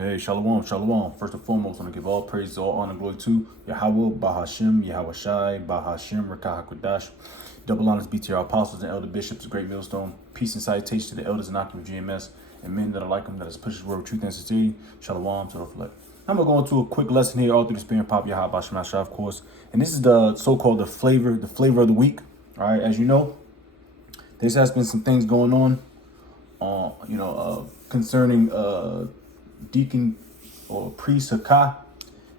Hey, shalom, shalom. First and foremost, I want to give all praise, all honor, glory to Yahweh, Bahashim, Yahweh Shai, Bahashim, Rakah HaKodash. Double honors be to our apostles and elder bishops, the great millstone. Peace and salutation to the elders and Akim of GMS and men that are like them, that has pushed his word with truth and sincerity. Shalom to the reflect. I'm going to go into a quick lesson here, all through the Spirit and Pop Yahweh Bashim Shai, of course. And this is the so-called the flavor of the week. All right, as you know, there has been some things going on, concerning Deacon or Priest Hakah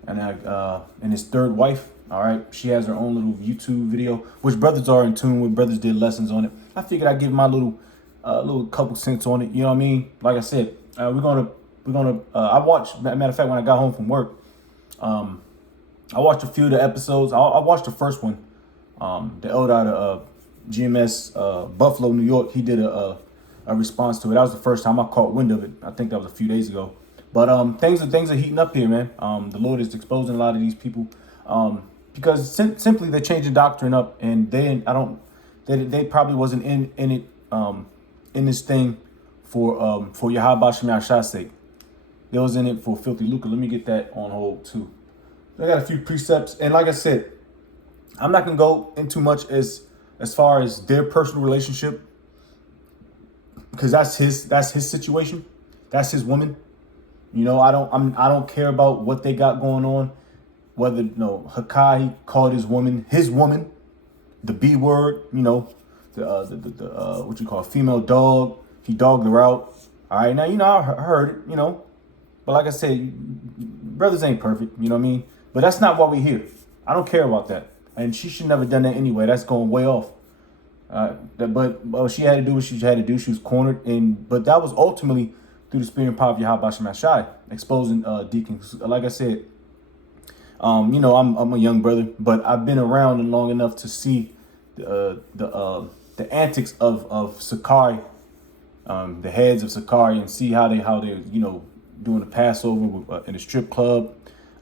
and his third wife. All right, she has her own little YouTube video, which brothers are in tune with. Brothers did lessons on it. I figured I'd give my little couple cents on it. You know what I mean? Like I said, we're gonna. I watched. Matter of fact, when I got home from work, I watched a few of the episodes. I watched the first one. The elder out of GMS Buffalo, New York. He did a response to it. That was the first time I caught wind of it. I think that was a few days ago. But things are heating up here, man. The Lord is exposing a lot of these people because simply they're changing doctrine up, and they probably wasn't in it in this thing for Yahweh Shem Yahshua's sake. They was in it for filthy lucre. Let me get that on hold too. I got a few precepts, and like I said, I'm not gonna go into much as far as their personal relationship, because that's his situation, that's his woman. You know, I don't care about what they got going on. Whether Hakai, he called his woman, the B word. You know, the what you call female dog. He dogged her out. All right, now I heard it. You know, but like I said, brothers ain't perfect. You know what I mean? But that's not why we're here. I don't care about that, and she should never done that anyway. That's going way off. But she had to do what she had to do. She was cornered, but that was ultimately through the Spirit and power of Yahweh Shem Shai, exposing deacons. Like I said, I'm a young brother, but I've been around long enough to see the antics of Sakari, the heads of Sakari, and see how they're doing the Passover in a strip club,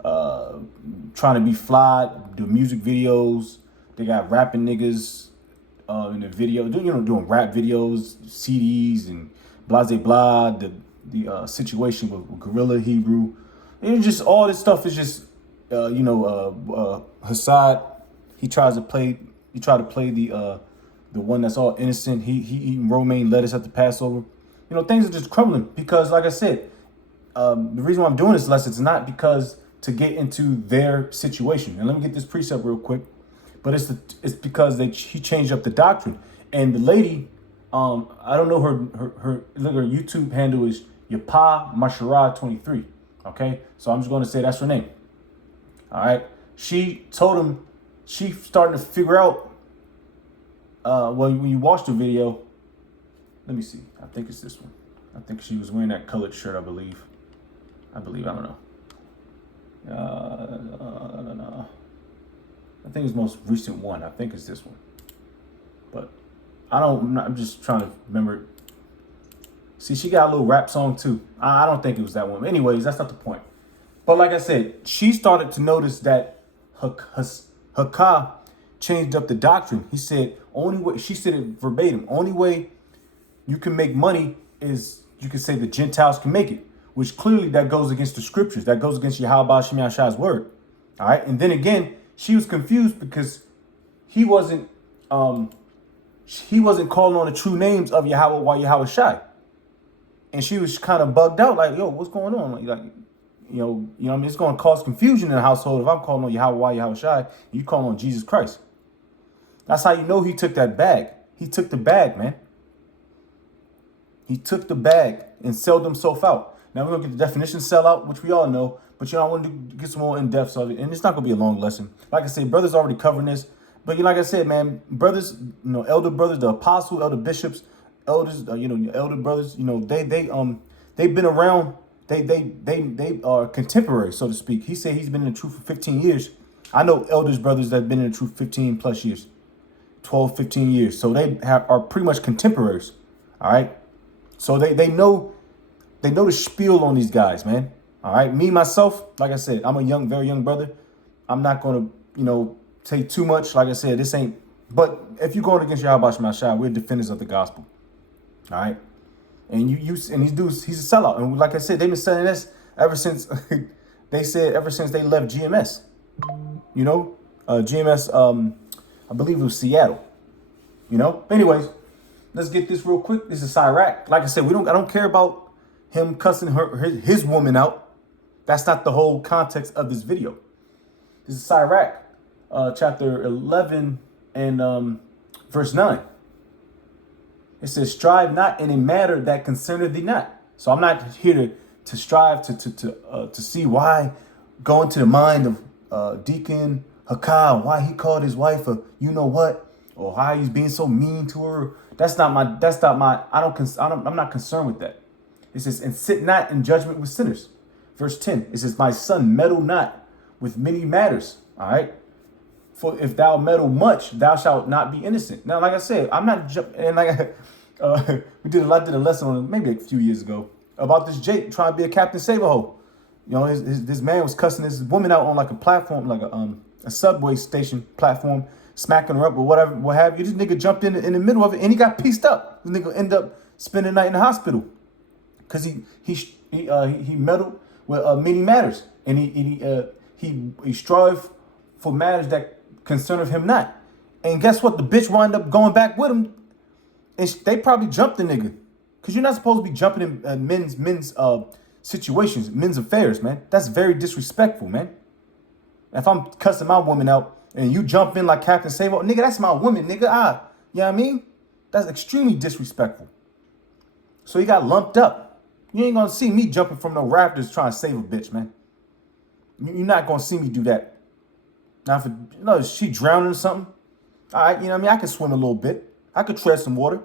trying to be fly, do music videos. They got rapping niggas in the video, doing rap videos, CDs, and blah blah blah. The situation with Gorilla Hebrew, and just all this stuff is just Hassad. He tried to play the one that's all innocent. He eating romaine lettuce at the Passover. Things are just crumbling because, like I said, the reason why I'm doing this lesson is not because to get into their situation. And let me get this precept real quick, but it's because he changed up the doctrine. And the lady, I don't know her YouTube handle is Yapa Mashara 23. Okay, so I'm just going to say that's her name. All right, she told him she starting to figure out. When you watch the video, let me see. I think it's this one. I think she was wearing that colored shirt. I believe. I don't know. No. I think it's the most recent one. I think it's this one. But I'm just trying to remember. See, she got a little rap song too. I don't think it was that one. Anyways, that's not the point. But like I said, she started to notice that Hakah changed up the doctrine. He said, only way, she said it verbatim, only way you can make money is you can say the Gentiles can make it, which clearly that goes against the scriptures. That goes against Yahweh Shem Yahshua's word. All right. And then again, she was confused because he wasn't calling on the true names of Yahweh while Yahweh Shai. And she was kind of bugged out, like, yo, what's going on? It's going to cause confusion in the household if I'm calling on Yahweh, Yahweh Shai, and you call on Jesus Christ. That's how you know he took that bag. He took the bag, man. He took the bag and sold himself out. Now we're going to get the definition sell out, which we all know, but I want to get some more in-depth of it, and it's not going to be a long lesson. Like I said, brothers already covering this, but like I said, man, brothers, elder brothers, the apostle, elder bishops, elders, elder brothers, they've been around. They are contemporary, so to speak. He said he's been in the truth for 15 years. I know elders brothers that have been in the truth 15 plus years, 12, 15 years. So they are pretty much contemporaries. All right. So they know the spiel on these guys, man. All right. Me, myself, like I said, I'm a very young brother. I'm not going to, say too much. Like I said, this ain't, but if you're going against Yahweh Shem Yahshua, we're defenders of the gospel. All right. And and these dudes, he's a sellout. And like I said, they've been selling this ever since they said ever since they left GMS. You know, GMS. I believe it was Seattle. You know. Anyways, let's get this real quick. This is Iraq. Like I said, I don't care about him cussing his woman out. That's not the whole context of this video. This is Iraq, chapter 11 and verse 9. It says, "Strive not in a matter that concerneth thee not." So I'm not here to strive to see why, go into the mind of Deacon Hakah, why he called his wife a you know what, or how he's being so mean to her. I'm not concerned with that. It says, "And sit not in judgment with sinners." Verse 10, it says, "My son, meddle not with many matters." All right. "For if thou meddle much, thou shalt not be innocent." Now, like I said, I'm not, and like I did a lesson on it maybe a few years ago about this Jake trying to be a Captain Save-A-Ho. You know, this man was cussing this woman out on like a platform, like a subway station platform, smacking her up or whatever, what have you. This nigga jumped in the middle of it and he got pieced up. This nigga ended up spending the night in the hospital because he meddled with many matters, and he strove for matters that concerned him not. And guess what? The bitch wound up going back with him, and they probably jumped the nigga, because you're not supposed to be jumping in men's situations, men's affairs, man. That's very disrespectful, man. If I'm cussing my woman out and you jump in like Captain Save-A-Ho, nigga, that's my woman, nigga. You know what I mean? That's extremely disrespectful. So he got lumped up. You ain't gonna see me jumping from no rafters trying to save a bitch, man. You're not gonna see me do that. Now, if she drowning or something, all right, you know what I mean? I can swim a little bit. I could tread some water.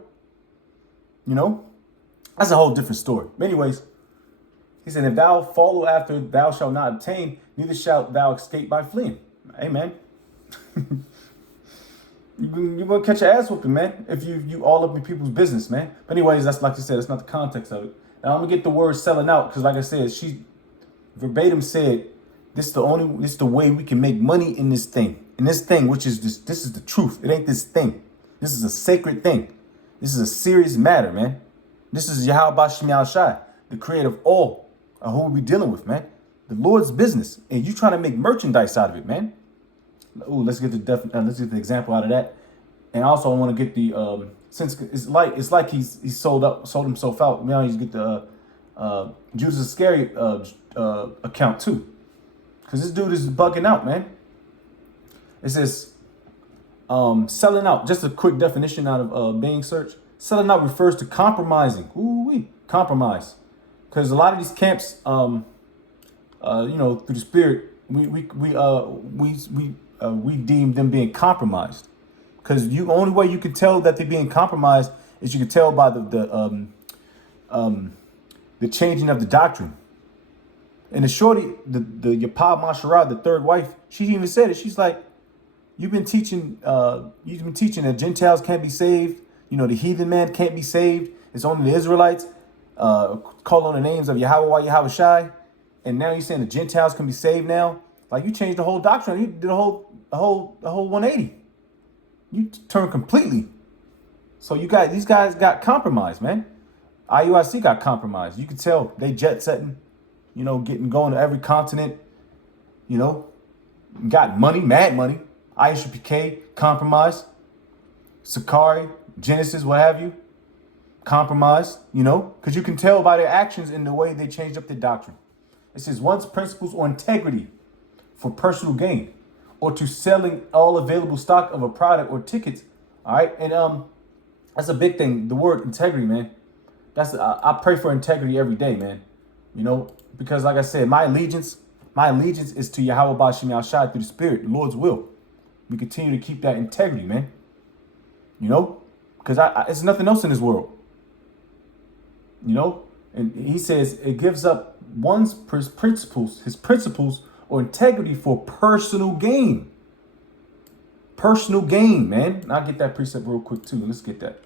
You know? That's a whole different story. But anyways, he said, "If thou follow after, thou shalt not obtain, neither shalt thou escape by fleeing." Amen. You're gonna catch your ass whooping, man, if you all up in people's business, man. But anyways, that's, like I said, that's not the context of it. Now I'm gonna get the word selling out, because like I said, she verbatim said, this is the way we can make money in this thing. In this thing, which is this is the truth. It ain't this thing. This is a sacred thing. This is a serious matter, man. This is Yahweh Shemiah Shai, the creator of all of who we dealing with, man. The Lord's business. And you trying to make merchandise out of it, man. Ooh, let's get the example out of that. And also I want to get the since it's like he's sold himself out. Now he's get the Judas Iscariot account too, because this dude is bugging out, man. It says selling out. Just a quick definition out of Bing search. Selling out refers to compromising. Compromise, because a lot of these camps, through the Spirit, we deem them being compromised. Because the only way you can tell that they're being compromised is you can tell by the changing of the doctrine. And the shorty, the Yapah Masharah, the third wife, she even said it. She's like, you've been teaching that Gentiles can't be saved. You know, the heathen man can't be saved. It's only the Israelites. Call on the names of Yahweh, Yahweh Shai, and now you're saying the Gentiles can be saved now. Like, you changed the whole doctrine. You did a whole 180. You turned completely. So these guys got compromised, man. IUIC got compromised. You could tell they jet setting, going to every continent, got money, mad money. Aisha PK, compromised. Sakari, Genesis, what have you, compromised, because you can tell by their actions and the way they changed up their doctrine. It says, one's principles or integrity for personal gain, or to selling all available stock of a product or tickets. All right. And that's a big thing. The word integrity, man. I pray for integrity every day, man. Because like I said, my allegiance is to Yahweh Bashim Shai through the Spirit, the Lord's will. We continue to keep that integrity, man. Because it's nothing else in this world. And he says it gives up one's principles or integrity for personal gain. Personal gain, man. And I'll get that precept real quick too. Let's get that.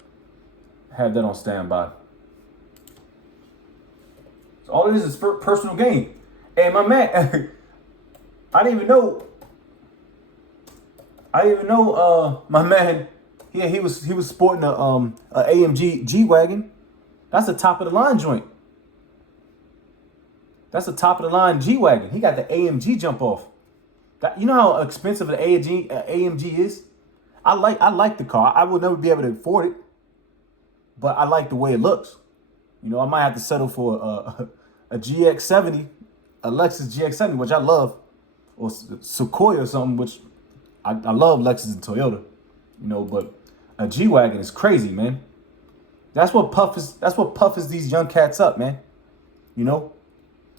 Have that on standby. So all it is for personal gain. Hey, my man, I didn't even know my man. Yeah, he was sporting a AMG G-Wagon. That's the top of the line joint. That's a top of the line G-Wagon. He got the AMG jump off. You know how expensive an AMG is? I like the car. I would never be able to afford it, but I like the way it looks. You know, I might have to settle for a GX70, a Lexus GX70, which I love, or Sequoia or something, which I love Lexus and Toyota. You know, but a G-Wagon is crazy, man. That's what puffs these young cats up, man. You know,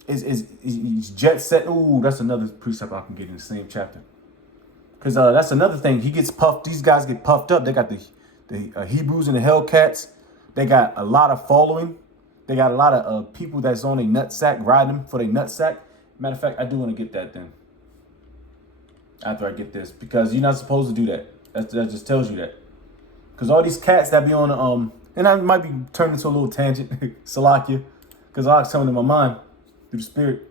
is jet set. Ooh, that's another precept I can get in the same chapter. Cause that's another thing. He gets puffed. These guys get puffed up. They got the Hebrews and the Hellcats. They got a lot of following. They got a lot of people that's on a nutsack riding them for their nutsack. Matter of fact, I do want to get that then. After I get this, because you're not supposed to do that. That just tells you that. Because all these cats that be on and I might be turning into a little tangent, Salakia, because Allah's coming to my mind through the spirit.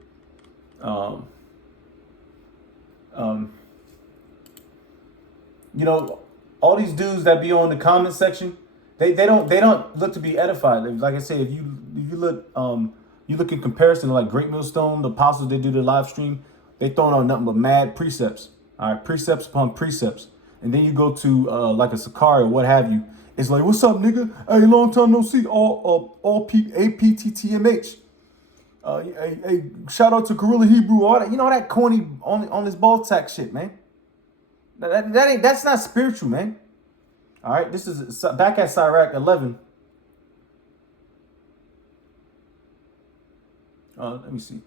You know, all these dudes that be on the comment section, they don't look to be edified. Like I said, if you look in comparison to like Great Millstone, the apostles, they do the live stream, they throwing out nothing but mad precepts. All right, precepts upon precepts. And then you go to like a Sakari or what have you. It's like, what's up, nigga? Hey, long time no see. All APTTMH. Hey, shout out to Gorilla Hebrew. All that, you know, that corny on this ball tack shit, man. That's not spiritual, man. All right, this is back at Sirach 11. Let me see.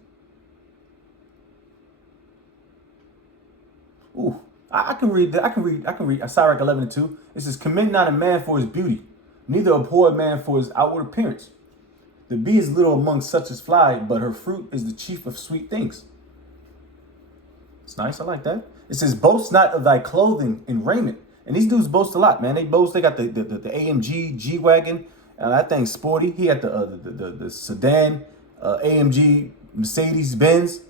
Ooh, I can read that. I can read Sirach 11:2. It says, "Commend not a man for his beauty, neither abhor a man for his outward appearance. The bee is little among such as fly, but her fruit is the chief of sweet things." It's nice. I like that. It says, "Boast not of thy clothing and raiment." And these dudes boast a lot, man. They boast. They got the AMG G-Wagon. That thing's sporty. He got the sedan, AMG Mercedes Benz,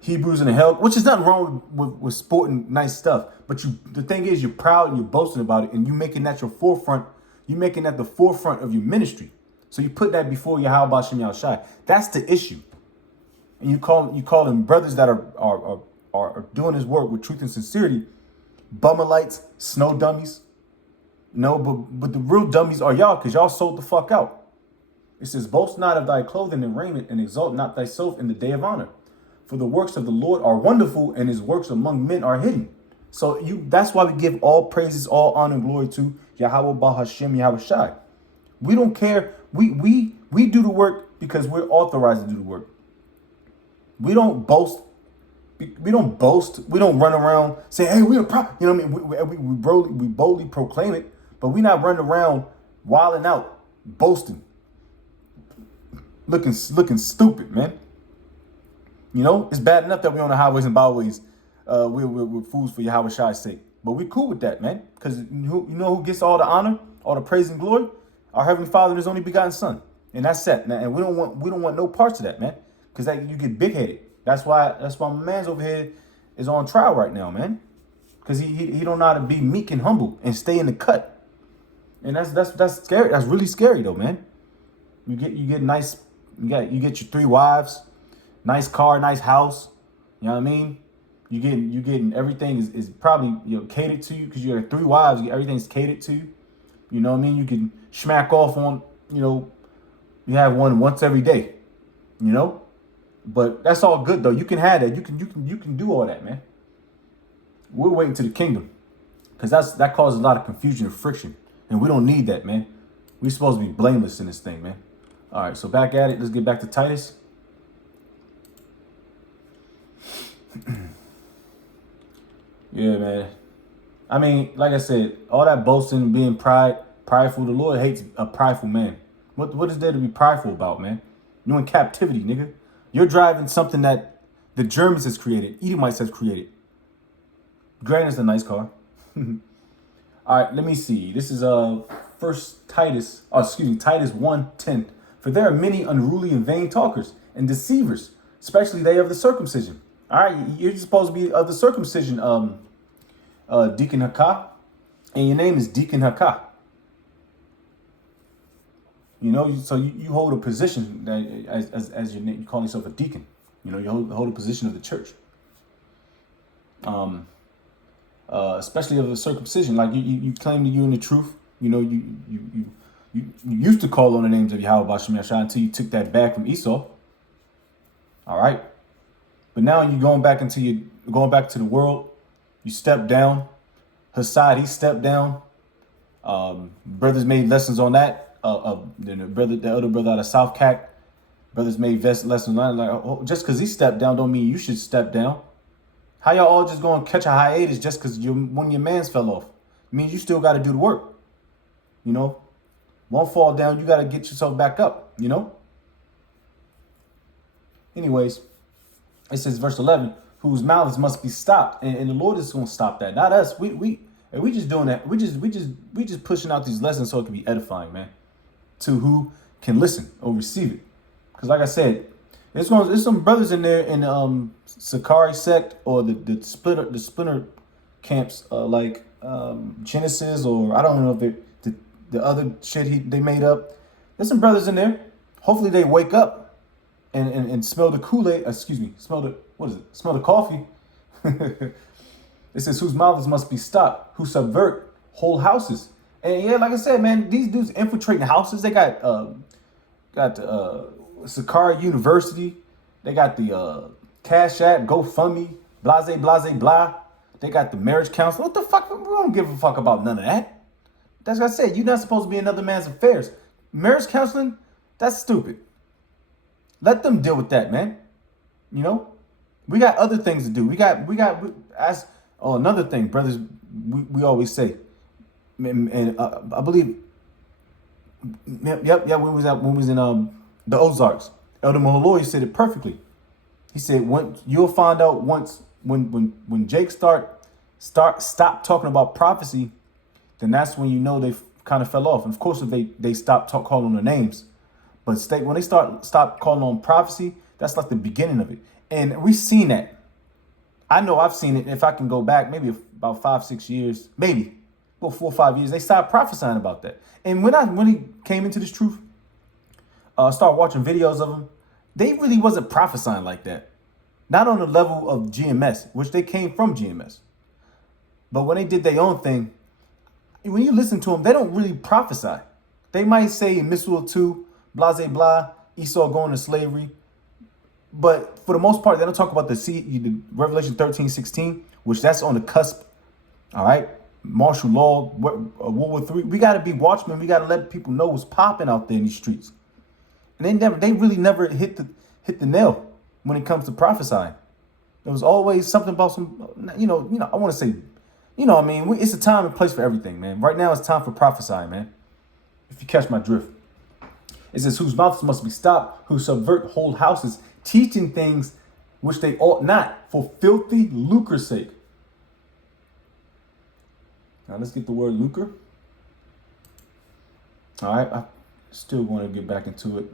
Hebrews and the Hell, which is nothing wrong with sporting nice stuff. But the thing is, you're proud and you're boasting about it, and you making that your forefront. You making that the forefront of your ministry. So you put that before your how about Shem Shai. That's the issue. And you call them brothers that are doing his work with truth and sincerity, bummerlights, snow dummies. No, but the real dummies are y'all, because y'all sold the fuck out. It says, "Boast not of thy clothing and raiment, and exalt not thyself in the day of honor. For the works of the Lord are wonderful, and his works among men are hidden." So that's why we give all praises, all honor, and glory to Yahweh Bahashem Yahweh Shai. We don't care. We do the work because we're authorized to do the work. We don't boast. We don't boast. We don't run around say, "Hey, we're proud." You know what I mean? We boldly proclaim it, but we not running around wilding out, boasting, looking stupid, man. You know, it's bad enough that we're on the highways and byways. We're fools for Yahweh Shai's sake, but we cool with that, man. Because you know who gets all the honor, all the praise and glory? Our Heavenly Father and His only begotten Son, and that's set. And we don't want no parts of that, man. Because you get big headed. That's why my man's over here is on trial right now, man. Because he don't know how to be meek and humble and stay in the cut. And that's scary. That's really scary though, man. You get nice. You get your 3 wives, nice car, nice house. You know what I mean? You getting everything is probably catered to you because you have 3 wives. Everything's catered to you. You know what I mean? You can smack off on you have one once every day. You know. But that's all good though. You can have that. You can do all that, man. We're waiting to the kingdom, because that causes a lot of confusion and friction, and we don't need that, man. We're supposed to be blameless in this thing, man. All right, so back at it. Let's get back to Titus. Yeah, man. I mean, like I said, all that boasting, being prideful. The Lord hates a prideful man. What is there to be prideful about, man? You're in captivity, nigga. You're driving something that the Germans has created, Edomites has created. Granted, it's a nice car. All right, let me see. This is Titus 1:10. "For there are many unruly and vain talkers and deceivers, especially they of the circumcision." All right, you're supposed to be of the circumcision, Deacon Hakah, and your name is Deacon Hakah. So you hold a position that as your name, you call yourself a deacon. You hold a position of the church. Especially of the circumcision, like you claim that you're in the truth. You used to call on the names of Yahweh Bashim Yashai until you took that back from Esau. All right, but now you're going back to the world. You step down. Hassad, he stepped down. Brothers made lessons on that. The other brother out of South Cac, brothers made lessons on that. Like, just because he stepped down don't mean you should step down. How y'all all just going to catch a hiatus just because one of your mans fell off? It means you still got to do the work. Won't fall down. You got to get yourself back up, Anyways, it says verse 11, whose mouths must be stopped. And the Lord is going to stop that. Not us. We just doing that. We just pushing out these lessons so it can be edifying, man, to who can listen or receive it. Because like I said, there's some brothers in there in Sakari sect or the splinter camps like Genesis, or I don't know if the other shit they made up. There's some brothers in there. Hopefully they wake up and smell the Kool-Aid. Smell the coffee. It says whose mouths must be stopped, who subvert whole houses. And yeah, like I said, man, these dudes infiltrating houses. They got Sakari University. They got the Cash App, GoFundMe, blase, blah. They got the marriage council. What the fuck? We don't give a fuck about none of that. That's what I said. You're not supposed to be another man's affairs. Marriage counseling, that's stupid. Let them deal with that, man. We got other things to do. Another thing, brothers, we always say, and I believe, yep, when we was in the Ozarks, Elder Mahaloy said it perfectly. He said, you'll find out when Jake stop talking about prophecy, then that's when they kind of fell off. And of course, if they stop calling their names, but when they stop calling on prophecy, that's like the beginning of it. And we've seen that. I know I've seen it. If I can go back, maybe about 5-6 years, maybe, well, 4 or 5 years, they stopped prophesying about that. And when I really came into this truth, start watching videos of them, they really wasn't prophesying like that. Not on the level of GMS, which they came from GMS. But when they did their own thing, when you listen to them, they don't really prophesy. They might say in Miswell 2, blase blah, Esau going to slavery. But for the most part, they don't talk about the Revelation 13:16, which that's on the cusp. All right. Martial law, World War III. We got to be watchmen. We got to let people know what's popping out there in these streets. And they really never hit the nail when it comes to prophesying. There was always something about I want to say, it's a time and place for everything, man. Right now it's time for prophesying, man. If you catch my drift. It says, whose mouths must be stopped, who subvert whole houses, teaching things which they ought not, for filthy lucre's sake. Now let's get the word lucre. All right, I still want to get back into it.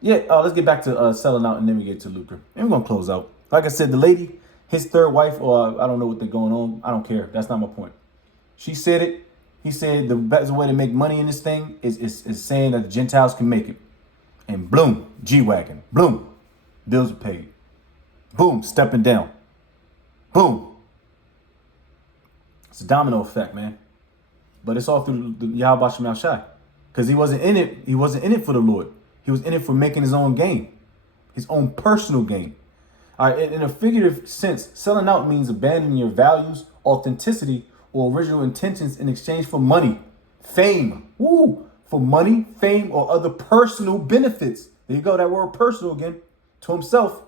Let's get back to selling out, and then we get to lucre. And we're going to close out. Like I said, the lady, his third wife, or I don't know what they're going on. I don't care. That's not my point. She said it. He said the best way to make money in this thing is saying that the Gentiles can make it. And boom, G-Wagon. Boom, bills are paid. Boom, stepping down. Boom. It's a domino effect, man. But it's all through the Yahweh Shem Shai. Because he wasn't in it. He wasn't in it for the Lord. He was in it for making his own gain. His own personal gain. All right, in a figurative sense, selling out means abandoning your values, authenticity, or original intentions in exchange for money, fame. Woo! For money, fame, or other personal benefits. There you go, that word personal again. To himself.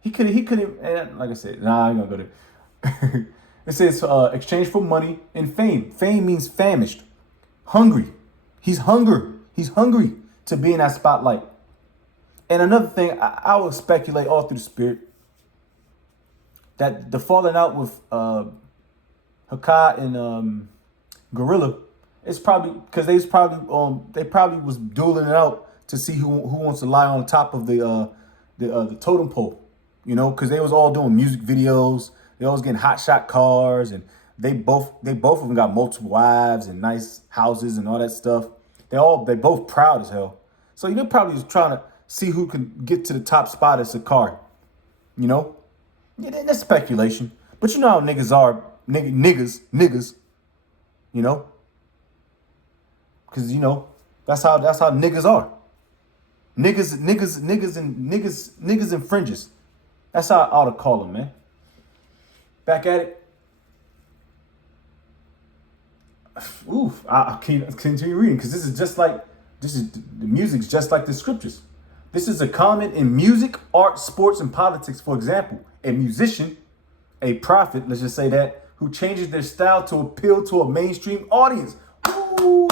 He couldn't, and like I said, I ain't gonna go there. It says exchange for money and fame. Fame means famished, hungry. He's hungry to be in that spotlight. And another thing, I would speculate all through the spirit that the falling out with Hakai and Gorilla, it's probably because they probably was dueling it out to see who wants to lie on top of the totem pole, because they was all doing music videos. They always getting hot shot cars, and they both of them got multiple wives and nice houses and all that stuff. They both proud as hell. So they're probably just trying to see who can get to the top spot at Sakari. You know? Yeah, that's speculation. But you know how niggas are. Niggas. You know? Because, you know, that's how niggas are. Niggas and fringes. That's how I ought to call them, man. Back at it. Oof, I can't continue reading because the music's just like the scriptures. This is a comment in music, art, sports, and politics. For example, a musician, a prophet, let's just say that, who changes their style to appeal to a mainstream audience. Ooh.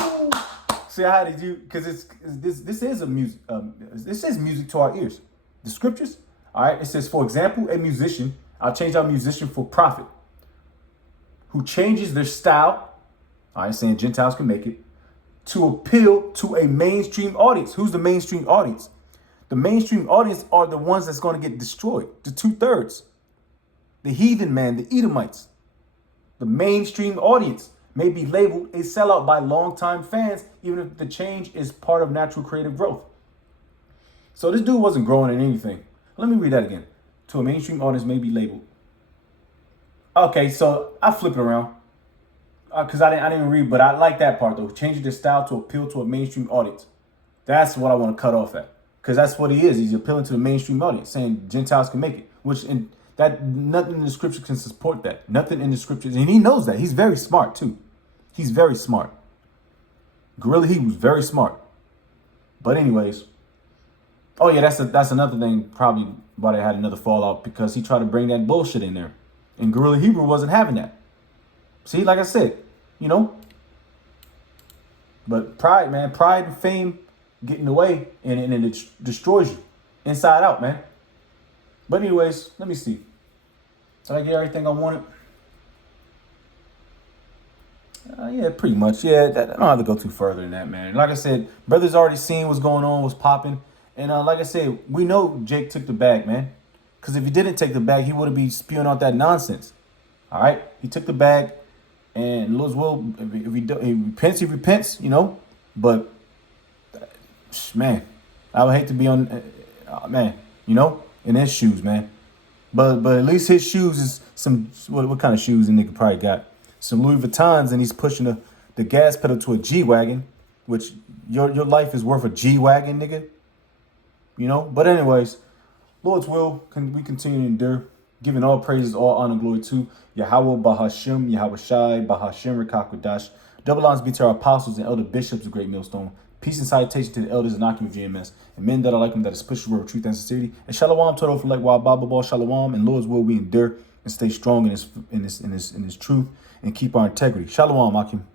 See how did you? Because this is music to our ears. The scriptures. All right. It says, for example, a musician. I'll change out musician for prophet, who changes their style. All right, saying Gentiles can make it, to appeal to a mainstream audience. Who's the mainstream audience? The mainstream audience are the ones that's going to get destroyed. The 2/3. The heathen man, the Edomites. The mainstream audience may be labeled a sellout by longtime fans, even if the change is part of natural creative growth. So this dude wasn't growing in anything. Let me read that again. To a mainstream audience may be labeled. Okay, so I flip it around. Because I didn't even read, but I like that part though. Changing their style to appeal to a mainstream audience. That's what I want to cut off at. Because that's what he is. He's appealing to the mainstream audience, saying Gentiles can make it. Nothing in the scripture can support that. Nothing in the scriptures. And he knows that. He's very smart too. He's very smart. Gorilla, he was very smart. But anyways. Oh yeah, that's another thing probably why they had another fallout. Because he tried to bring that bullshit in there. And Gorilla Hebrew wasn't having that. See, like I said, you know. But pride, man. Pride and fame get in the way and it destroys you. Inside out, man. But anyways, let me see. Did I get everything I wanted? Yeah, pretty much. Yeah, I don't have to go too further than that, man. Like I said, brothers already seen what's going on, what's popping. And like I said, we know Jake took the bag, man. Because if he didn't take the bag, he wouldn't be spewing out that nonsense. All right? He took the bag. And Lord's will, if he repents, you know. But, man, I would hate to be on, man, you know, in his shoes, man. But at least his shoes is some, what kind of shoes the nigga probably got? Some Louis Vuittons, and he's pushing the gas pedal to a G-Wagon, which your life is worth a G-Wagon, nigga. You know? But anyways, Lord's will, we continue to endure. Giving all praises, all honor, glory to Yahweh, Bahashim, Yahweh Shai, Bahashim, Rekakwadash. Double honors be to our apostles and elder bishops of Great Millstone. Peace and salutation to the elders and Akim of GMS. And men that are like them, that is push word, truth, and sincerity. And shalom, total for like wild Baba Ball, shalom. And Lord's will we endure and stay strong in his truth and keep our integrity. Shalom, Akim.